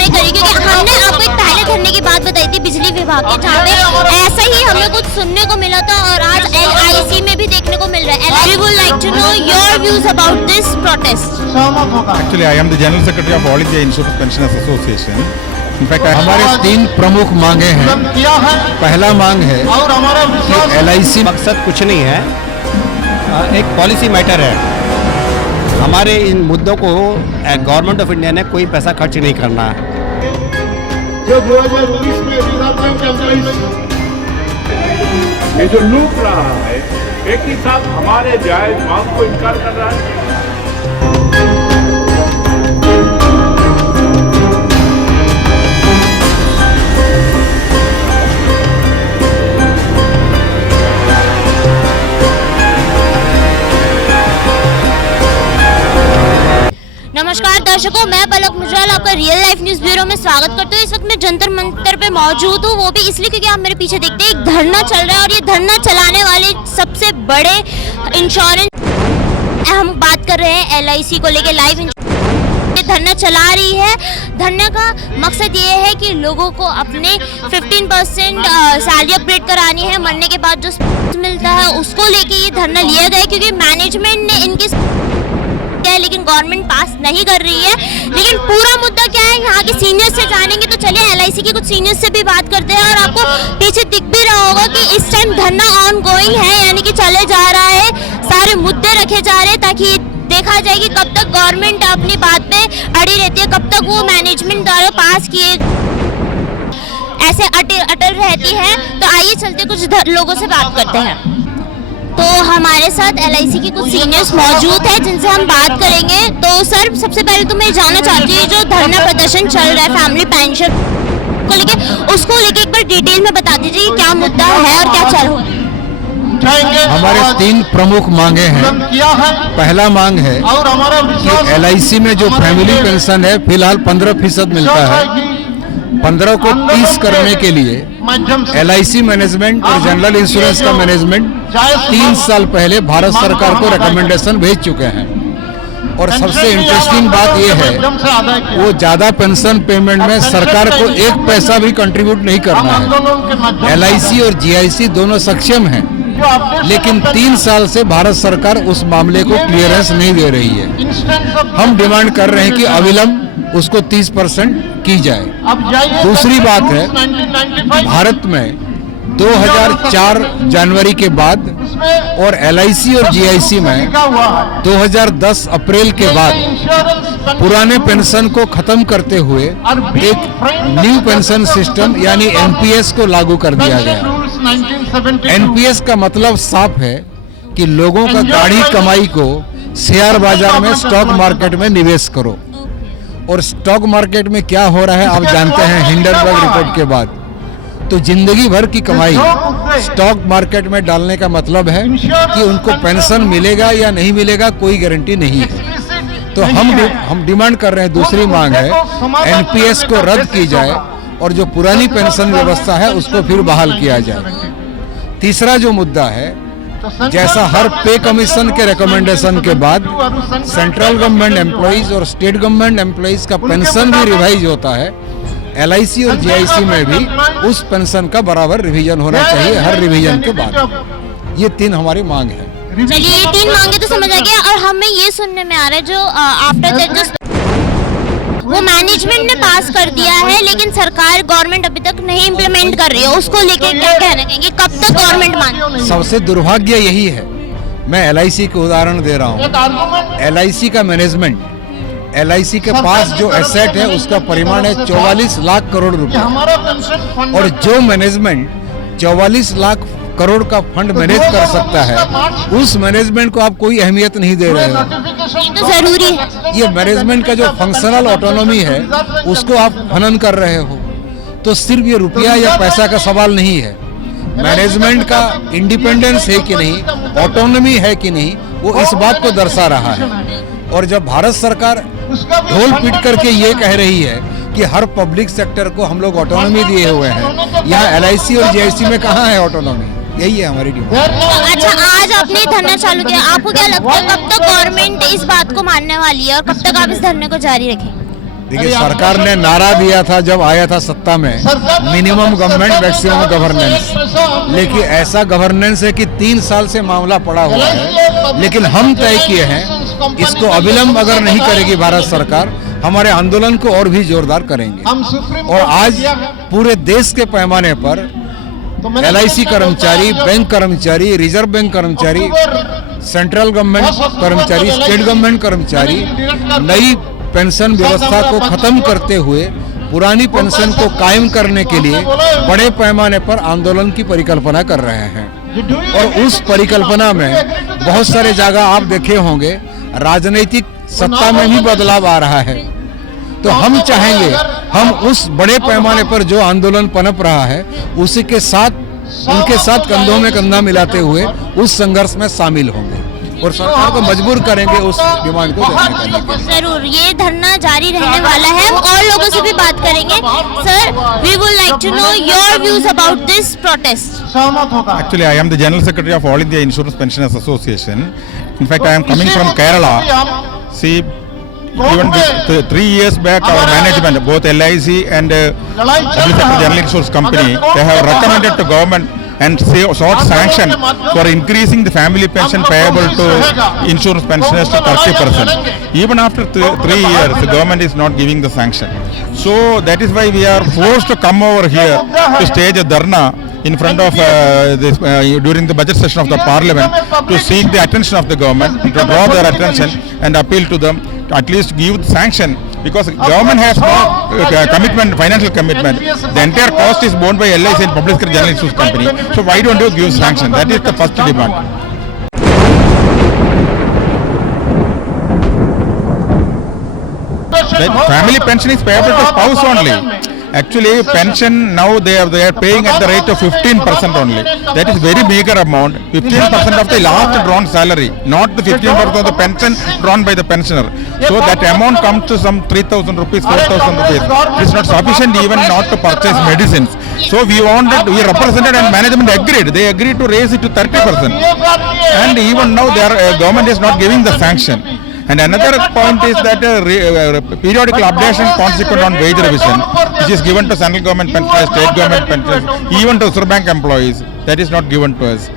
समय करिए, क्योंकि हमने आपको एक पहले धरने की बात बताई थी बिजली विभाग के, जहाँ पे ऐसा ही हमें कुछ सुनने को मिला था और आज LIC में भी देखने को मिल रहा है। We would like to know your views about this protest. Actually, I am the General Secretary of All India Insurance Pensioners Association. In fact हमारे 3 प्रमुख मांगे हैं। पहला मांग है कि LIC मकसद कुछ नहीं है, एक पॉलिसी मैटर है। हमारे इन मुद्दों को गवर्नमेंट ऑफ इंडिया ने कोई पैसा खर्च नहीं करना है। जो 2019 में रिजर्व बैंक ये जो लूट रहा है, एक ही साथ हमारे जायज मांग को इनकार कर रहा है। नमस्कार दर्शकों, मैं पलक मुजराल आपका रियल लाइफ न्यूज ब्यूरो में स्वागत करती हूँ। इस वक्त मैं जंतर मंतर पे मौजूद हूँ, वो भी इसलिए क्योंकि आप मेरे पीछे देखते हैं एक धरना चल रहा है और ये धरना चलाने वाले सबसे बड़े इंश्योरेंस, हम बात कर रहे हैं LIC को लेके। लाइफ इंश्योरेंस धरना चला रही है। धरना का मकसद ये है कि लोगों को अपने 15% सैलरी अपग्रेड करानी है, मरने के बाद जो मिलता है उसको लेके ये धरना लिया गया, क्योंकि मैनेजमेंट ने इनके है लेकिन गवर्नमेंट पास नहीं कर रही है। लेकिन पूरा मुद्दा क्या है यहाँ के सीनियर्स से जानेंगे, तो चलिए LIC के कुछ सीनियर्स से भी बात करते हैं। और आपको पीछे दिख भी रहा होगा कि इस टाइम धरना ऑन गोइंग है, यानी कि चले जा रहा है, सारे मुद्दे रखे जा रहे हैं ताकि देखा जाए कि कब तक गवर्नमेंट अपनी बात पे अड़ी रहती है, कब तक वो मैनेजमेंट द्वारा पास किए ऐसे अटल रहती है। तो आइए चलते कुछ लोगों से बात करते हैं। तो हमारे साथ LIC के कुछ सीनियर्स मौजूद हैं जिनसे हम बात करेंगे। तो सर, सबसे पहले तो मैं जानना चाहती हूँ जो धरना प्रदर्शन चल रहा है फैमिली पेंशन को लेके, उसको लेके एक बार डिटेल में बता दीजिए कि क्या मुद्दा है और क्या चल रहा है। हमारे 3 प्रमुख मांगे हैं। पहला मांग है कि LIC में जो फैमिली पेंशन है फिलहाल 15% मिलता है, 15 को 30 करने के लिए LIC मैनेजमेंट और जनरल इंश्योरेंस का मैनेजमेंट 3 साल पहले भारत सरकार को रिकमेंडेशन भेज चुके हैं। और सबसे इंटरेस्टिंग बात यह है वो ज्यादा पेंशन पेमेंट में सरकार को 1 पैसा भी कंट्रीब्यूट नहीं करना है। LIC और GIC दोनों सक्षम हैं, लेकिन 3 साल से भारत सरकार उस मामले को क्लियरेंस नहीं दे रही है। हम डिमांड कर रहे हैं कि अविलंब उसको 30% की जाए। दूसरी बात है, भारत में 2004 जनवरी के बाद और LIC और GIC में 2010 अप्रैल के बाद पुराने पेंशन को खत्म करते हुए एक न्यू पेंशन सिस्टम यानी NPS को लागू कर दिया गया। NPS का मतलब साफ है कि लोगों का गाढ़ी कमाई को शेयर बाजार में, स्टॉक मार्केट में निवेश करो। और स्टॉक मार्केट में क्या हो रहा है आप जानते हैं, हिंडनबर्ग रिपोर्ट के बाद। तो जिंदगी भर की कमाई स्टॉक मार्केट में डालने का मतलब है कि उनको पेंशन मिलेगा या नहीं मिलेगा कोई गारंटी नहीं है। तो हम डिमांड कर रहे हैं, दूसरी मांग है NPS को रद्द की जाए और जो पुरानी पेंशन व्यवस्था है उसको फिर बहाल किया जाए। तीसरा जो मुद्दा है, जैसा हर पे कमीशन के रिकमेंडेशन के बाद सेंट्रल गवर्नमेंट एम्प्लॉइज और स्टेट गवर्नमेंट एम्प्लॉइज का पेंशन भी रिवाइज होता है, LIC और GIC में भी उस पेंशन का बराबर रिवीजन होना चाहिए हर रिवीजन के बाद। ये 3 हमारी मांग है। चलिए, ये 3 मांगे तो समझ आ गया। और हमें ये सुनने में आ रहा है जो आफ्टर दैट जो वो मैनेजमेंट ने पास कर दिया है लेकिन सरकार गवर्नमेंट अभी तक नहीं इम्प्लीमेंट कर रही है, उसको लेके क्या कहना चाहेंगे, कब तक गवर्नमेंट माने? सबसे दुर्भाग्य यही है, मैं LIC का उदाहरण दे रहा हूँ। LIC का मैनेजमेंट, LIC के पास जो एसेट है उसका परिमाण है 44 लाख करोड़ रुपए, और जो मैनेजमेंट 44 लाख करोड़ का फंड मैनेज कर सकता है उस मैनेजमेंट को आप कोई अहमियत नहीं दे रहे हो। तो जरूरी है, ये मैनेजमेंट का जो फंक्शनल ऑटोनॉमी है उसको आप हनन कर रहे हो। तो सिर्फ ये रुपया या पैसा का सवाल नहीं है, मैनेजमेंट का इंडिपेंडेंस है कि नहीं, ऑटोनॉमी है कि नहीं, वो इस बात को दर्शा रहा है। और जब भारत सरकार ढोल पीट करके ये कह रही है कि हर पब्लिक सेक्टर को हम लोग ऑटोनॉमी दिए हुए हैं, यहाँ LIC और GIC में कहाँ है ऑटोनॉमी? यही है हमारी डिमांड। अच्छा, आज आपने धरना चालू किया, आपको क्या लगता है कब तक गवर्नमेंट इस बात को मानने वाली है और कब तक आप इस धरने को जारी रखेंगे? देखिए, सरकार ने नारा दिया था जब आया था सत्ता में, मिनिमम गवर्नमेंट मैक्सिमम गवर्नेंस, लेकिन ऐसा गवर्नेंस है कि 3 साल से मामला पड़ा हुआ है। लेकिन हम तय किए हैं इसको अविलंब अगर नहीं करेगी भारत सरकार, हमारे आंदोलन को और भी जोरदार करेंगे। और आज पूरे देश के पैमाने पर LIC कर्मचारी, बैंक कर्मचारी, रिजर्व बैंक कर्मचारी, सेंट्रल गवर्नमेंट कर्मचारी, स्टेट गवर्नमेंट कर्मचारी नई पेंशन व्यवस्था को खत्म करते हुए पुरानी पेंशन को कायम करने के लिए बड़े पैमाने पर आंदोलन की परिकल्पना कर रहे हैं। और उस परिकल्पना में बहुत सारे जगह आप देखे होंगे राजनीतिक सत्ता में भी बदलाव आ रहा है। तो हम चाहेंगे हम उस बड़े पैमाने पर जो आंदोलन पनप रहा है उसी के साथ, उनके साथ कंधों में कंधा मिलाते हुए उस संघर्ष में शामिल होंगे और सरकार को मजबूर करेंगे उस डिमांड को देने के लिए। जरूर, ये धरना जारी रहने वाला है। हम और लोगों से भी बात करेंगे। Sir, we would like to know your views about this protest. Actually, I am the General Secretary of All India Insurance Pensioners Association. In fact, I am coming from Kerala. See, even 3 years back, our management, both LIC and General Insurance Company, they have recommended to government and sought sanction for increasing the family pension payable to insurance pensioners to 30%. Even after 3 years, the government is not giving the sanction. So that is why we are forced to come over here to stage a dharna in front of during the budget session of the parliament to seek the attention of the government, to draw their attention and appeal to them to at least give sanction, because government has no commitment, financial commitment. The entire cost is borne by LIC and Public Sector General Insurance Company. So why don't you give sanction? That is the first demand. The family pension is payable to spouse only. Actually, pension now they are paying at the rate of 15% only. That is very meager amount. 15% of the last drawn salary, not the 15% of the pension drawn by the pensioner. So that amount comes to some 3,000 rupees, 4,000 rupees. It is not sufficient even not to purchase medicines. So we represented and management agreed. They agreed to raise it to 30%. And even now their government is not giving the sanction. And another point is that periodical updation consequent on wage revision, which is given to central government pensioners, state government pensioners, even to Reserve Bank employees, that is not given to us.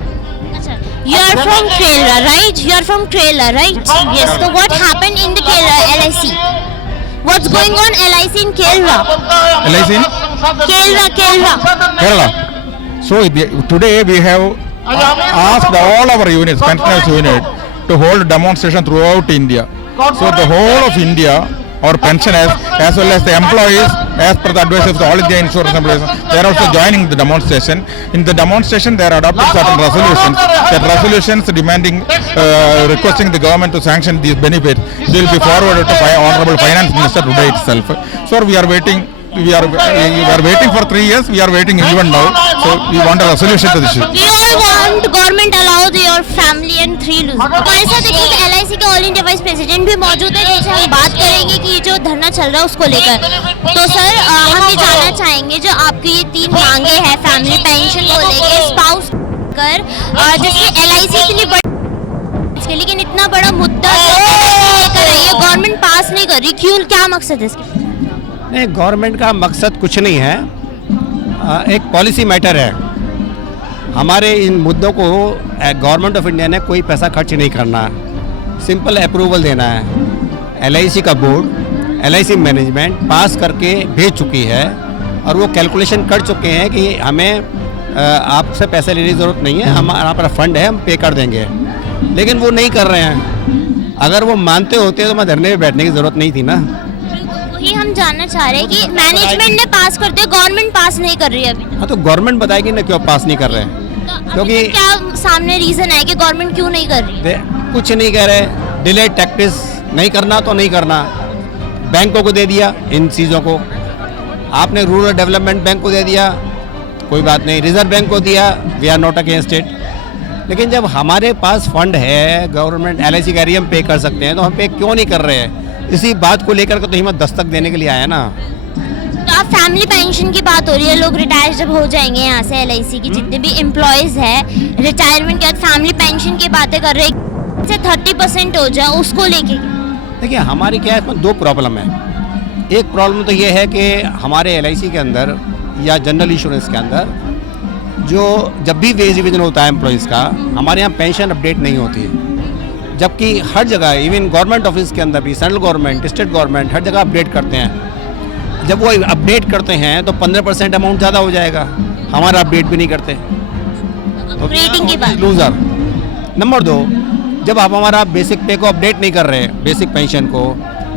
You are from Kerala, right? You are from Kerala, right? Yes. So what happened in the Kerala LIC? What's going on LIC in Kerala? LIC in Kerala. So today we have asked all our units, pensioners unit, to hold demonstration throughout India. So the whole of India, our pensioners as well as the employees, as per the advice of the All India Insurance Employees, they are also joining the demonstration. In the demonstration, they are adopting certain resolutions. That resolutions demanding, requesting the government to sanction these benefits will be forwarded to Honorable Finance Minister today itself. So we are waiting. We are waiting for 3 years. We are waiting even now. So we want a resolution to this issue. We all want government allow your family and 3 lose. हमारे साथ देखिए LIC के all India vice president भी मौजूद है, जिनसे हम बात करेंगे कि जो धरना चल रहा है उसको लेकर। तो सर, हम ये जानना चाहेंगे जो आपकी ये 3 मांगे हैं फैमिली पेंशन को लेकर, स्पाउस कर, जैसे LIC इतनी बड़ी, लेकिन इतना बड़ा मुद्दा लेकर आई है, गवर्नमेंट पास नहीं कर रही, क्यों, क्या मकसद है इसका? नहीं, गवर्नमेंट का मकसद कुछ नहीं है, एक पॉलिसी मैटर है। हमारे इन मुद्दों को गवर्नमेंट ऑफ इंडिया ने कोई पैसा खर्च नहीं करना, सिंपल अप्रूवल देना है। LIC का बोर्ड, LIC मैनेजमेंट पास करके भेज चुकी है और वो कैलकुलेशन कर चुके हैं कि हमें आपसे पैसे लेने की ज़रूरत नहीं है, हमारा पर फंड है, हम पे कर देंगे। लेकिन वो नहीं कर रहे हैं। अगर वो मानते होते तो मैं धरने में बैठने की ज़रूरत नहीं थी ना। हम जानना चाह रहे हैं कि मैनेजमेंट ने पास कर दिया, गवर्नमेंट पास नहीं कर रही है अभी। हाँ, तो गवर्नमेंट बताएगी ना क्यों पास नहीं कर रहे हैं, क्योंकि क्या सामने रीजन है कि गवर्नमेंट क्यों नहीं कर रही है? कुछ नहीं कह रहे, डिले टैक्टिस नहीं करना तो नहीं करना, बैंकों को दे दिया इन चीज़ों को, आपने रूरल डेवलपमेंट बैंक को दे दिया, कोई बात नहीं, रिजर्व बैंक को दिया, we are not against it. लेकिन जब हमारे पास फंड है, गवर्नमेंट LIC कह रही है हम पे कर सकते हैं, तो हम पे क्यों नहीं कर रहे हैं? इसी बात को लेकर के तो हिम्मत दस्तक देने के लिए आया ना। तो आप फैमिली पेंशन की बात हो रही है, लोग रिटायर जब हो जाएंगे यहाँ से LIC की जितने भी एम्प्लॉयज़ है, रिटायरमेंट के बाद फैमिली पेंशन की बातें कर रहे हैं, 30% हो जाए, उसको लेके। देखिए, हमारी क्या है, इसमें 2 प्रॉब्लम है। एक प्रॉब्लम तो ये है कि हमारे LIC के अंदर या जनरल इंश्योरेंस के अंदर जो जब भी वेज रिविजन होता है एम्प्लॉयज़ का, हमारे यहाँ पेंशन अपडेट नहीं होती है, जबकि हर जगह इवन गवर्नमेंट ऑफिस के अंदर भी सेंट्रल गवर्नमेंट, स्टेट गवर्नमेंट हर जगह अपडेट करते हैं। जब वो अपडेट करते हैं तो 15% अमाउंट ज़्यादा हो जाएगा, हमारा अपडेट भी नहीं करते रेटिंग की बात। लूज़र। नंबर 2, जब आप हमारा बेसिक पे को अपडेट नहीं कर रहे, बेसिक पेंशन को,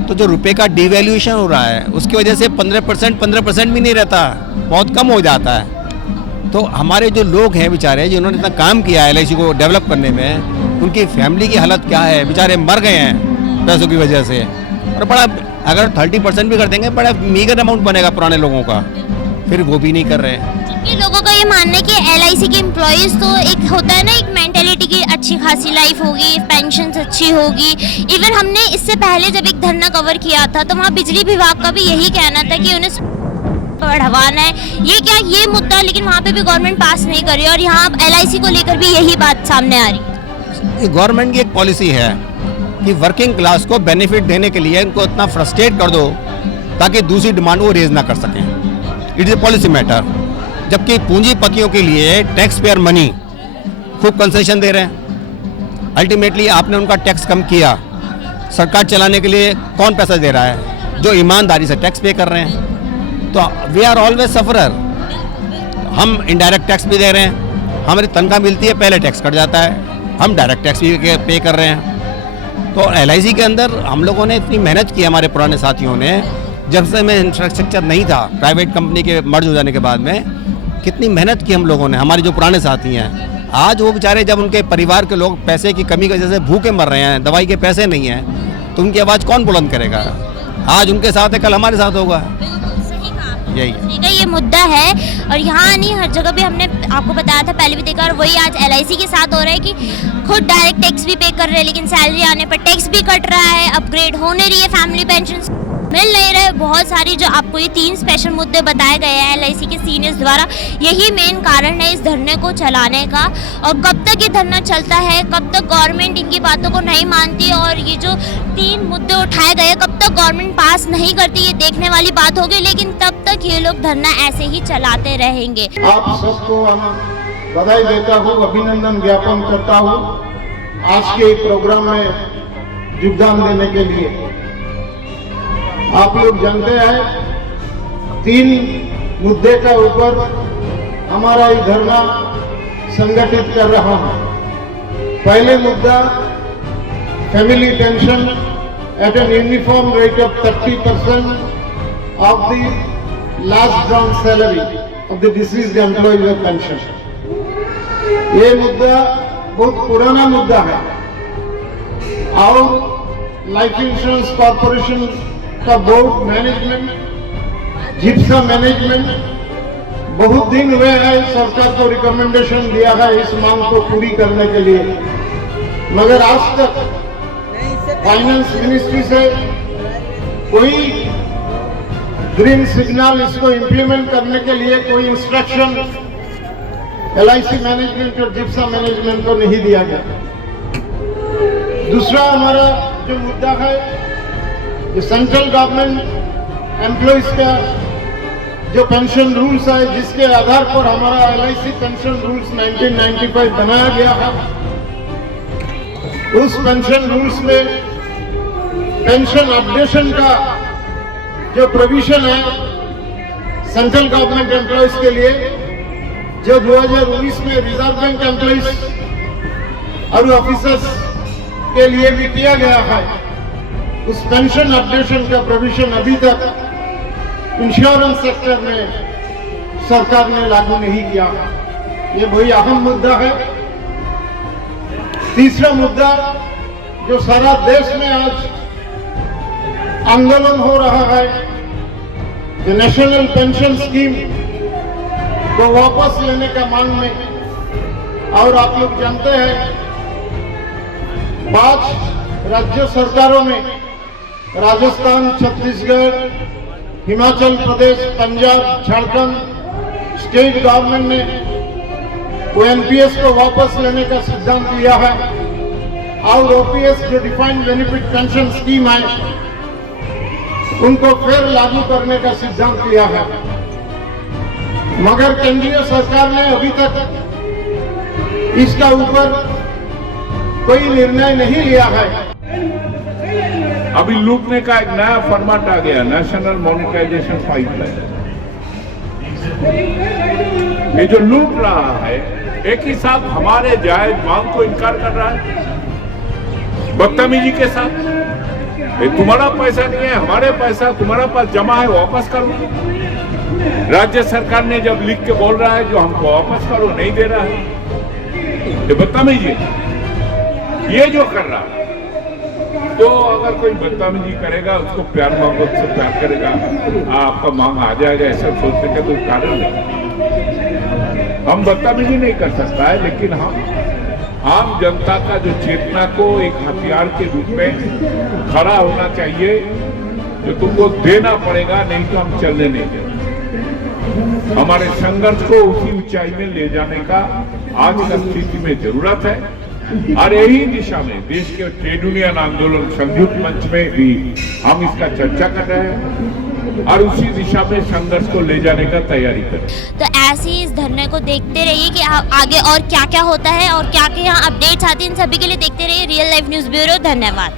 तो जो रुपए का डिवैल्यूएशन हो रहा है उसकी वजह से 15% भी नहीं रहता, बहुत कम हो जाता है। तो हमारे जो लोग हैं बेचारे, जिन्होंने इतना काम किया है LIC को डेवलप करने में, उनकी फैमिली की हालत क्या है, बेचारे मर गए हैं पैसों की वजह से। और बड़ा अगर 30% भी कर देंगे, बड़ा मीगर अमाउंट बनेगा पुराने लोगों का, फिर वो भी नहीं कर रहे हैं। जबकि लोगों का ये मानना है कि LIC के एम्प्लॉयज़ तो एक होता है ना, एक मेंटेलिटी की अच्छी खासी लाइफ होगी, पेंशन अच्छी होगी। इवन हमने इससे पहले जब एक धरना कवर किया था तो वहाँ बिजली विभाग का भी यही कहना था कि उन्हें बढ़वाना है, ये क्या ये मुद्दा, लेकिन वहाँ पे भी गवर्नमेंट पास नहीं कर रही है और यहाँ LIC को लेकर भी यही बात सामने आ रही है। ये गवर्नमेंट की एक पॉलिसी है कि वर्किंग क्लास को बेनिफिट देने के लिए इनको इतना फ्रस्ट्रेट कर दो ताकि दूसरी डिमांड वो रेज ना कर सकें। It is a policy matter. जबकि पूंजीपतियों के लिए टैक्स पेयर मनी खूब कंसेशन दे रहे हैं। अल्टीमेटली आपने उनका टैक्स कम किया, सरकार चलाने के लिए कौन पैसा दे रहा है? जो ईमानदारी से टैक्स पे कर रहे हैं। तो वी आर ऑलवेज सफरर। हम इनडायरेक्ट टैक्स भी दे रहे हैं, हमारी तनख्वाह मिलती है पहले टैक्स कट जाता है, हम डायरेक्ट टैक्स भी पे कर रहे हैं। तो LIC के अंदर हम लोगों ने इतनी मेहनत की, हमारे पुराने साथियों ने, जब से में इंफ्रास्ट्रक्चर नहीं था, प्राइवेट कंपनी के मर्ज हो जाने के बाद में कितनी मेहनत की हम लोगों ने, हमारे जो पुराने साथी हैं। आज वो बेचारे जब उनके परिवार के लोग पैसे की कमी की वजह से भूखे मर रहे हैं, दवाई के पैसे नहीं हैं, तो उनकी आवाज़ कौन बुलंद करेगा? आज उनके साथ है, कल हमारे साथ होगा। यही है, ये मुद्दा है। और यहाँ नहीं, हर जगह भी हमने आपको बताया था, पहले भी देखा, और वही आज LIC के साथ हो रहा है कि खुद डायरेक्ट टैक्स भी पे कर रहे हैं, लेकिन सैलरी आने पर टैक्स भी कट रहा है, अपग्रेड होने रही है, फैमिली पेंशन मिल नहीं रहे। बहुत सारी जो आपको ये 3 स्पेशल मुद्दे बताए गए हैं LIC के सीनियर्स द्वारा, यही मेन कारण है इस धरने को चलाने का। और कब तक ये धरना चलता है, कब तक गवर्नमेंट इनकी बातों को नहीं मानती और ये जो 3 मुद्दे उठाए गए कब तक गवर्नमेंट पास नहीं करती, ये देखने वाली बात होगी। लेकिन तब तक ये लोग धरना ऐसे ही चलाते रहेंगे। आप सबको हम बधाई देता हूँ, अभिनंदन ज्ञापन करता हूँ आज के प्रोग्राम में योगदान देने के लिए। आप लोग जानते हैं 3 मुद्दे का ऊपर हमारा ये धरना संगठित कर रहा हूं। पहले मुद्दा family pension at an uniform rate of 30% of the last drawn salary of the deceased employees of pension. ये मुद्दा बहुत पुराना मुद्दा है और लाइफ इंश्योरेंस कॉर्पोरेशन का बोर्ड मैनेजमेंट, जिप्सा मैनेजमेंट बहुत दिन हुए हैं सरकार को रिकमेंडेशन दिया है इस मांग को पूरी करने के लिए, मगर आज तक फाइनेंस मिनिस्ट्री से कोई ग्रीन सिग्नल इसको इंप्लीमेंट करने के लिए कोई इंस्ट्रक्शन LIC मैनेजमेंट और जिप्सा मैनेजमेंट को नहीं दिया गया। दूसरा हमारा जो मुद्दा है, सेंट्रल गवर्नमेंट एम्प्लॉयज का जो पेंशन रूल्स है, जिसके आधार पर हमारा LIC पेंशन रूल्स 1995 बनाया गया है, उस पेंशन रूल्स में पेंशन अपडेशन का जो प्रोविजन है सेंट्रल गवर्नमेंट एम्प्लॉयज के लिए, जो 2019 में रिजर्व बैंक एम्प्लॉयज और ऑफिसर्स के लिए भी किया गया है, उस पेंशन अपडेशन का प्रोविजन अभी तक इंश्योरेंस सेक्टर में सरकार ने लागू नहीं किया। ये वही अहम मुद्दा है। तीसरा मुद्दा जो सारा देश में आज आंदोलन हो रहा है, जो नेशनल पेंशन स्कीम को वापस लेने का मांग में, और आप लोग जानते हैं 5 राज्य सरकारों में, राजस्थान, छत्तीसगढ़, हिमाचल प्रदेश, पंजाब, झारखंड स्टेट गवर्नमेंट ने ONPS को वापस लेने का सिद्धांत लिया है और OPS जो डिफाइंड बेनिफिट पेंशन स्कीम है उनको फिर लागू करने का सिद्धांत लिया है, मगर केंद्रीय सरकार ने अभी तक इसका ऊपर कोई निर्णय नहीं लिया है। अभी लूटने का एक नया फॉर्मेट आ गया, नेशनल मॉनिटाइजेशन पाइपलाइन। ये जो लूट रहा है, एक ही साथ हमारे जायज मांग को इनकार कर रहा है बदतमीजी के साथ। ये तुम्हारा पैसा नहीं है, हमारे पैसा तुम्हारा पास जमा है, वापस करो। राज्य सरकार ने जब लिख के बोल रहा है जो हमको वापस करो, नहीं दे रहा है, ये बदतमीजी है। ये जो कर रहा है, तो अगर कोई बदतमीजी करेगा उसको प्यार मोहब्बत से प्यार करेगा, आपका मांग आ जाएगा, ऐसा सोचने का कोई कारण नहीं। हम बदतमीजी नहीं कर सकता है, लेकिन हम आम जनता का जो चेतना को एक हथियार के रूप में खड़ा होना चाहिए, जो तुमको देना पड़ेगा, नहीं तो हम चलने नहीं देंगे। हमारे संघर्ष को उसी ऊंचाई में ले जाने का आज की स्थिति में जरूरत है, और यही दिशा में देश के ट्रेड यूनियन आंदोलन संयुक्त मंच में भी हम इसका चर्चा कर रहे हैं और उसी दिशा में संघर्ष को ले जाने का तैयारी करें। तो ऐसे ही इस धरने को देखते रहिए कि आगे और क्या क्या होता है और क्या क्या यहाँ अपडेट्स आती हैं। इन सभी के लिए देखते रहिए रियल लाइफ न्यूज़ ब्यूरो। धन्यवाद।